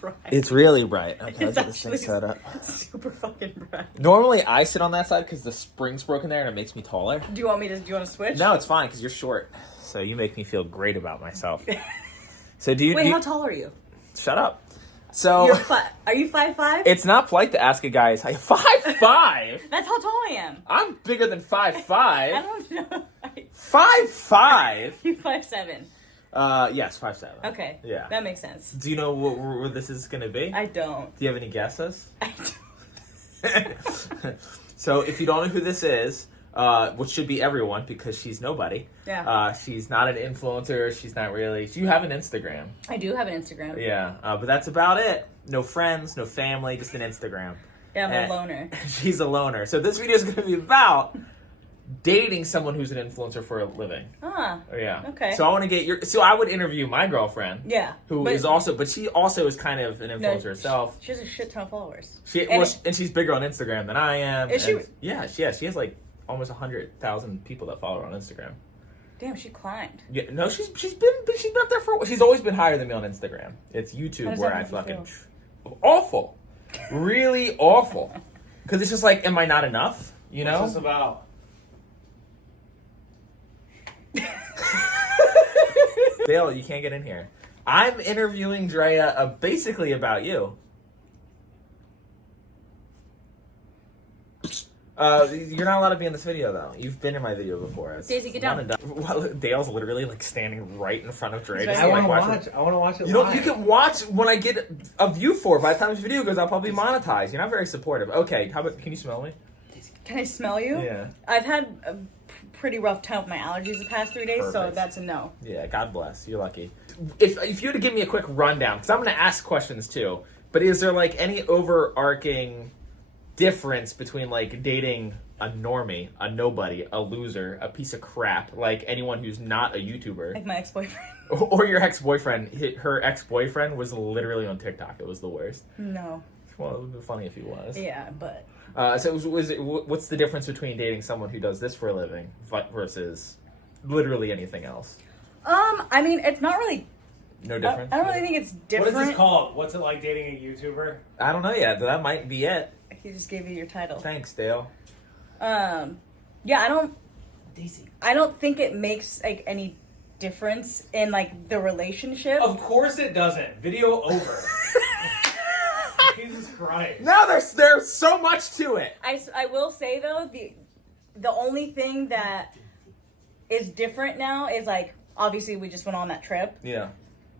bright. It's really bright. Okay, It's let's get this thing actually set up. super fucking bright. Normally, I sit on that side because the spring's broken there and it makes me taller. Do you want to switch? No, it's fine because you're short. So you make me feel great about myself. So do you... Wait, how tall are you? Shut up. So... Are you 5'5"? It's not polite to ask a guy, is 5'5"? That's how tall I am. I'm bigger than 5'5". I don't know. 5'5"? You 5'7". Yes, 5'7". Okay. Yeah. That makes sense. Do you know where this is going to be? I don't. Do you have any guesses? I don't. So if you don't know who this is, which should be everyone because she's nobody. Yeah. She's not an influencer. She's not really. You have an Instagram. I do have an Instagram. Yeah, but that's about it. No friends, no family, just an Instagram. Yeah, I'm a loner. She's a loner. So this video is going to be about dating someone who's an influencer for a living. Ah. Yeah. Okay. So I want to get your. So I would interview my girlfriend. Yeah. Who is also, but she also is kind of an influencer herself. She has a shit ton of followers. And she's bigger on Instagram than I am. Is she? Yeah. She has like almost 100,000 people that follow her on Instagram. Damn, she climbed. Yeah. No, she's been up there for. She's always been higher than me on Instagram. It's YouTube where I fucking awful, really awful. Because it's just like, am I not enough? You know. What's this about? Dale, you can't get in here. I'm interviewing Drea basically about you. You're not allowed to be in this video, though. You've been in my video before. It's Daisy, get down. Well, Dale's literally like standing right in front of Drea. Right. Just I to, want like, to watch. I want to watch it. You can watch when I get a view for it. By the time this video goes, I'll probably monetize. You're not very supportive. Okay, how about? Can you smell me? Can I smell you? Yeah. I've had a pretty rough time with my allergies the past 3 days, so Perfect. that's a no. Yeah, God bless. You're lucky. If you were to give me a quick rundown, because I'm going to ask questions too, but is there like any overarching difference between like dating a normie, a nobody, a loser, a piece of crap, like anyone who's not a YouTuber? Like my ex-boyfriend. Or your ex-boyfriend. Her ex-boyfriend was literally on TikTok. It was the worst. No. Well, it would be funny if he was. Yeah, but... what's the difference between dating someone who does this for a living versus literally anything else? I mean, it's not really... No difference? I don't really think it's different. What is this called? What's it like dating a YouTuber? I don't know yet. That might be it. He just gave you your title. Thanks, Dale. Yeah, I don't think it makes like any difference in like the relationship. Of course it doesn't. Video over. Jesus Christ. No, there's so much to it. I will say though, the only thing that is different now is like obviously we just went on that trip. Yeah.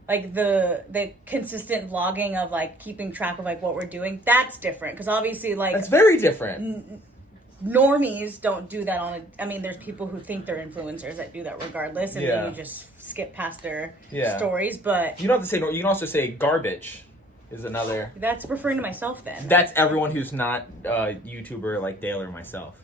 Like the consistent vlogging of like keeping track of like what we're doing, that's different because obviously like That's very different. Normies don't do that I mean there's people who think they're influencers that do that regardless and Yeah. then you just skip past their Yeah. stories, but You don't have to say you can also say garbage is another. that's referring to myself then. That's everyone who's not a YouTuber like Dale or myself.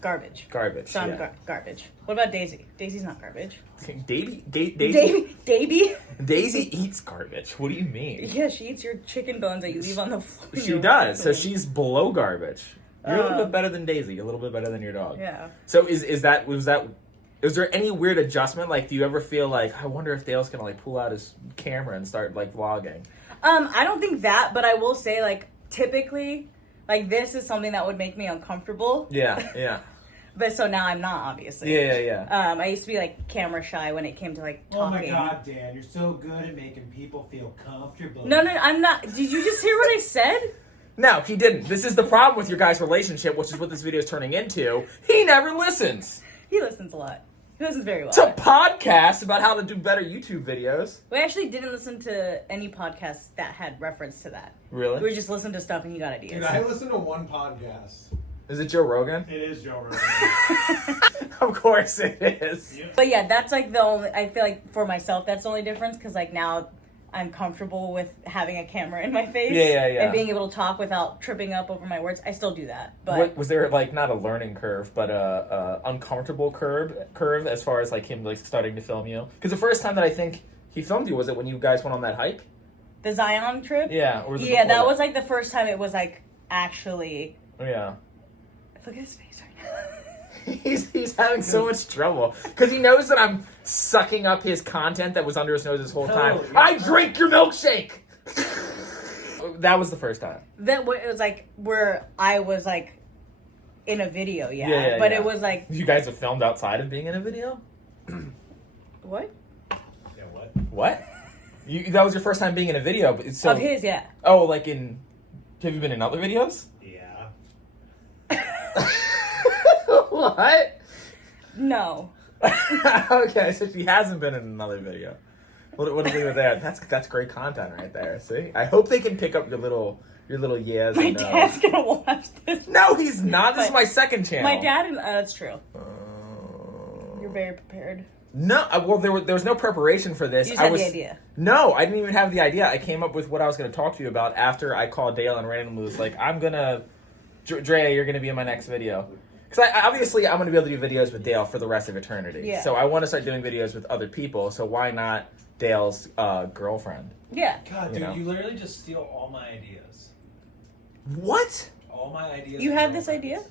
Garbage. Garbage. So I'm yeah. garbage. What about Daisy? Daisy's not garbage. Daisy Davy? eats garbage. What do you mean? Yeah, she eats your chicken bones that you leave on the floor. She does. So she's below garbage. You're a little bit better than Daisy. A little bit better than your dog. Yeah. So is there any weird adjustment? Like, do you ever feel like, I wonder if Dale's gonna like pull out his camera and start like vlogging? I don't think that, but I will say like typically, like this is something that would make me uncomfortable. Yeah, yeah. But so now I'm not, obviously. Yeah. I used to be like camera shy when it came to like talking. Oh my God, Dan, you're so good at making people feel comfortable. No, I'm not. Did you just hear what I said? No, he didn't. This is the problem with your guys' relationship, which is what this video is turning into. He never listens. He listens a lot. He listens very well. It's a podcast about how to do better YouTube videos. We actually didn't listen to any podcasts that had reference to that. Really? We just listened to stuff and he got ideas. Dude, I listen to one podcast. Is it Joe Rogan? It is Joe Rogan. Of course it is. Yep. But yeah, that's like the only, I feel like for myself, that's the only difference because like now I'm comfortable with having a camera in my face. Yeah. And being able to talk without tripping up over my words. I still do that. But Was there like not a learning curve, but a uncomfortable curve as far as like him like starting to film you? Because the first time that I think he filmed you, was it when you guys went on that hike? the Zion trip? Yeah. Or was it Yeah, before that was like the first time it was like actually... Yeah. Look at his face right now. He's having so much trouble because he knows that I'm sucking up his content that was under his nose this whole time. Totally. I drink your milkshake. that was the first time. It was like where I was like in a video, Yeah, but yeah. it was like You guys have filmed outside of being in a video? what Yeah, what? What? That was your first time being in a video, but so of his, yeah. Oh, like in. Have you been in other videos? Yeah. What? No, Okay, so she hasn't been in another video. What do we do with that? That's great content right there. See, I hope they can pick up your little yeahs. my and dad's gonna watch this. No, he's not. This is But- my second channel. My dad and that's true. Uh, You're very prepared. No, well, there was no preparation for this. You just had the idea. No, I didn't even have the idea. I came up with what I was going to talk to you about after I called Dale and randomly was like, I'm going to... Drea, you're going to be in my next video. Because obviously I'm going to be able to do videos with Dale for the rest of eternity. Yeah. So I want to start doing videos with other people, so why not Dale's girlfriend? Yeah. God, You dude, know? you literally just steal all my ideas. What? All my ideas. You are had this girlfriends. idea?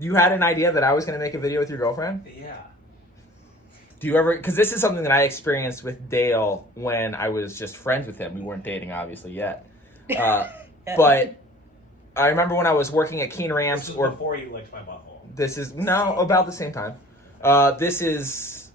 You had an idea that I was going to make a video with your girlfriend? Yeah. Do you ever... Because this is something that I experienced with Dale when I was just friends with him. We weren't dating, obviously, yet. But I remember when I was working at Keen Ramps... This was or before you licked my butthole. This is... No, about the same time. This is...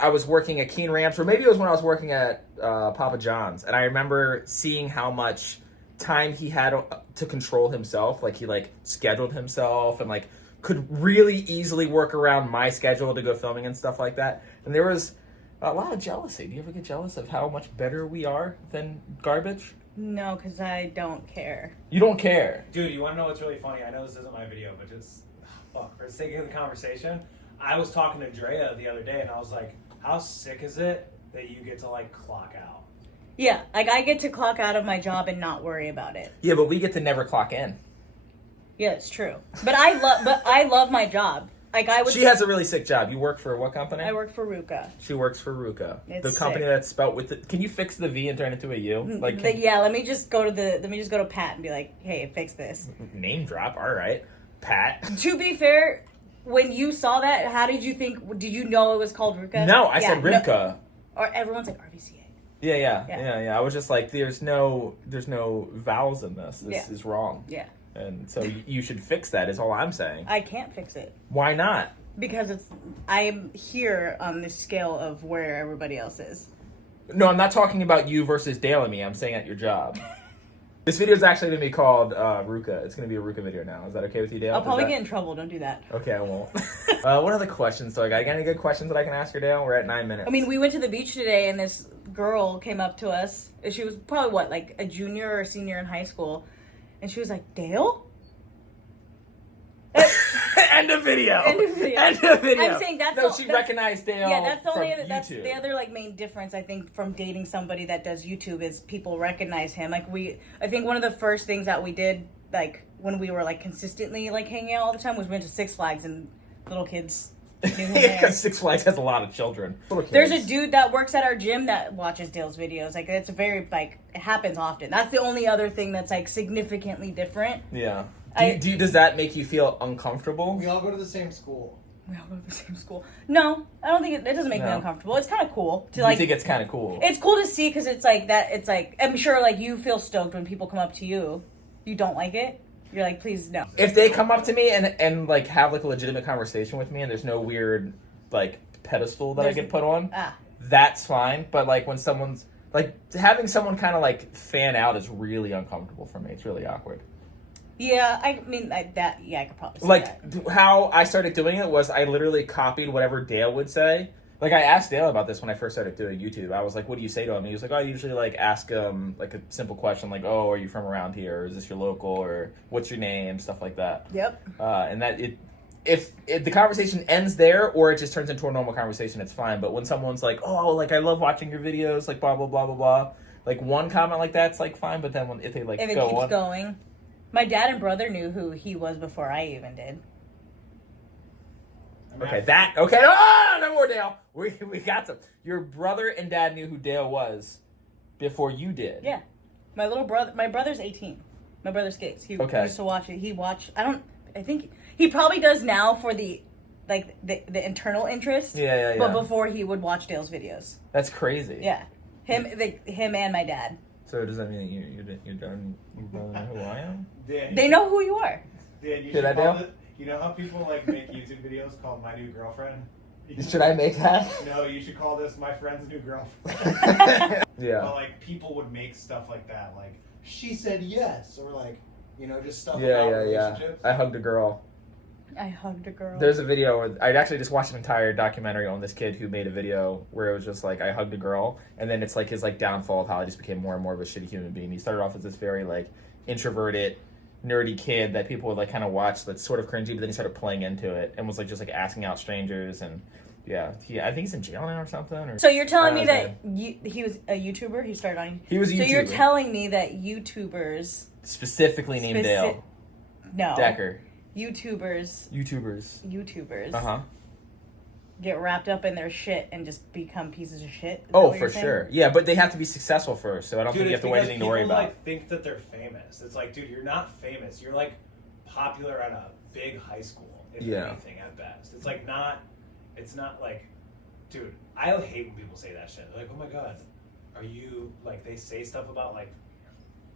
I was working at Keen Ramps, or maybe it was when I was working at Papa John's. And I remember seeing how much time he had to control himself. Like, he, like, scheduled himself and, like, could really easily work around my schedule to go filming and stuff like that. And there was a lot of jealousy. Do you ever get jealous of how much better we are than garbage? No, because I don't care. You don't care. Dude, you want to know what's really funny? I know this isn't my video, but just... Fuck, for the sake of the conversation, I was talking to Drea the other day, and I was like, how sick is it that you get to, like, clock out? Yeah, like I get to clock out of my job and not worry about it. Yeah, but we get to never clock in. Yeah, it's true. But I love my job. Like I would. She has a really sick job. You work for what company? I work for Ruka. She works for Ruka, It's the company sick. that's spelled with the. Can you fix the V and turn it to a U? Like, Yeah, let me just go to Pat and be like, hey, fix this. name drop. All right, Pat. To be fair, when you saw that, how did you think? Did you know it was called Ruka? No, I Yeah, said no- Rivka. or everyone's like RVCA. Yeah. I was just like, there's no vowels in this. This Yeah. is wrong. Yeah, And so you should fix that. Is all I'm saying. I can't fix it Why not? because I'm here on the scale of where everybody else is. No, I'm not talking about you versus Dale and me. I'm saying at your job. This video is actually going to be called Ruka. It's going to be a Ruka video now. Is that okay with you, Dale? I'll probably Is that- get in trouble. Don't do that. Okay, I won't. What other questions do I got? Any good questions that I can ask her, Dale? We're at 9 minutes. I mean, we went to the beach today, and this girl came up to us. And she was probably what, like a junior or senior in high school, and she was like, "Dale." End of video. End of video. End of video. I'm saying that's no. all- She that's- recognized Dale. Yeah, that's the from only other, that's YouTube. the other like main difference I think from dating somebody that does YouTube is people recognize him. Like I think one of the first things that we did like when we were like consistently like hanging out all the time was we went to Six Flags and little kids knew him there. Because Six Flags has a lot of children. There's a dude that works at our gym that watches Dale's videos. Like it's a very like it happens often. That's the only other thing that's like significantly different. Yeah. I- Does that make you feel uncomfortable? We all go to the same school. We all go to the same school. No, I don't think it doesn't make me No. uncomfortable. It's kind of cool to Do like. you think it's kind of cool? It's cool to see because it's like that. It's like I'm sure like you feel stoked when people come up to you. You don't like it. You're like, please no. If they come up to me and like have like a legitimate conversation with me and there's no weird like pedestal that I There's- get put on, Ah, that's fine. But like when someone's like having someone kind of like fan out is really uncomfortable for me. It's really awkward. yeah. I mean that. Yeah, I could probably see Like that. how I started doing it was I literally copied whatever Dale would say. Like I asked Dale about this when I first started doing YouTube. I was like, "What do you say to him?" And he was like, "Oh, I usually like ask him like a simple question like, oh, are you from around here? Or is this your local? Or what's your name? Stuff like that." Yep. And that if the conversation ends there or it just turns into a normal conversation, it's fine. But when someone's like, "Oh, like I love watching your videos," like blah blah blah blah blah, like one comment like that's like fine. But then if they like If it go keeps on, going, my dad and brother knew who he was before I even did. okay, that okay. Oh, no more Dale. We got some. Your brother and dad knew who Dale was before you did. Yeah, my brother's 18. My brother skates. He Okay. used to watch it. He watched. I think he probably does now for the like the internal interest. Yeah. But before he would watch Dale's videos. That's crazy. Yeah, him and my dad. So does that mean that you don't know who I am? Dan, They know who you are. Dan, you Did I should call do? it. You know how people like make YouTube videos called "My New Girlfriend"? Should I make that? No, you should call this "My Friend's New Girlfriend." Yeah. But like people would make stuff like that, like she said yes, or like just stuff Yeah, about yeah. relationships. I hugged a girl. I hugged a girl. There's a video where I'd actually just watched an entire documentary on this kid who made a video where it was just like I hugged a girl, and then it's like his like downfall of how he just became more and more of a shitty human being. He started off as this very like introverted, nerdy kid that people would like kind of watch that's sort of cringy, but then he started playing into it and was like just like asking out strangers and I think he's in jail now or something. Or, So you're telling me I don't that he was a YouTuber? He started on. He was a So you're YouTuber. telling me that YouTubers specifically named Dale no Decker. YouTubers Uh-huh. get wrapped up in their shit and just become pieces of shit? Is that Oh, what for you're saying? sure. Yeah, but they have to be successful first, so I don't think you have it's to wait because anything to worry people, about. like, think that they're famous. It's like, dude, you're not famous. You're like popular at a big high school, if Yeah. anything at best. It's like not. It's not like, dude. I hate when people say that shit. They're like, oh my god, are you like? They say stuff about like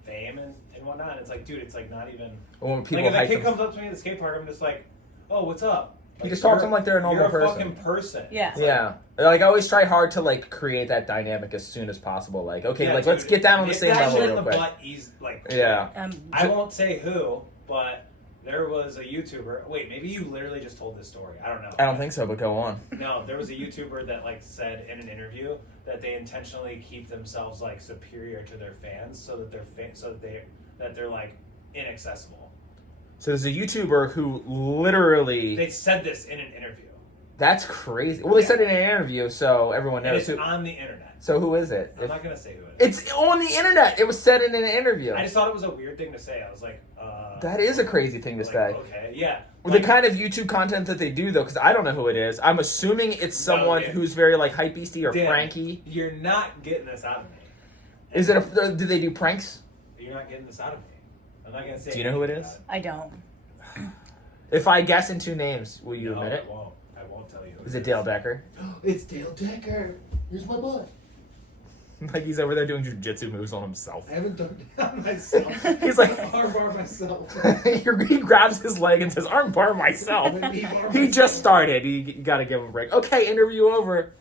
fame and whatnot. And it's like, dude, it's like not even. When Like people if a hype kid them- comes up to me at the skate park, I'm just like, oh, what's up? You just talk to them like they're a normal you're person. Fucking person. Yeah. It's like, Yeah, like I always try hard to like create that dynamic as soon as possible. Like, okay, yeah, like dude, let's get down on the nip same that level shit in real the quick. butt, like, Yeah, I won't say who, but there was a YouTuber. Wait, maybe you literally just told this story. I don't know. I don't think so, but go on. No, there was a YouTuber that like said in an interview that they intentionally keep themselves like superior to their fans, so that they're like inaccessible. So there's a YouTuber who literally They said this in an interview, that's crazy. Well, they said it in an interview, so everyone and knows. it's Who, on the internet. so who is it? I'm not gonna say who it is. It's on the internet. It was said in an interview. I just thought it was a weird thing to say. I was like, That is a crazy thing to like, say. okay, yeah. Well, the kind of YouTube content that they do, though, because I don't know who it is. I'm assuming it's someone Dan. who's very like hypebeasty or Dan, pranky. You're not getting this out of me. Is it? Do they do pranks? You're not getting this out of me. I'm not gonna say. Do you know who it anything is? about I don't. If I guess in 2 names, will you No, admit it? I won't tell you. Is it Dale Decker? It's Dale Decker. Here's my butt. Like he's over there doing jujitsu moves on himself. I haven't done it on myself. He's like, Armbar myself. he grabs his leg and says, "Arm bar myself." Let me bar He myself. just started. You got to give him a break. Okay, interview over.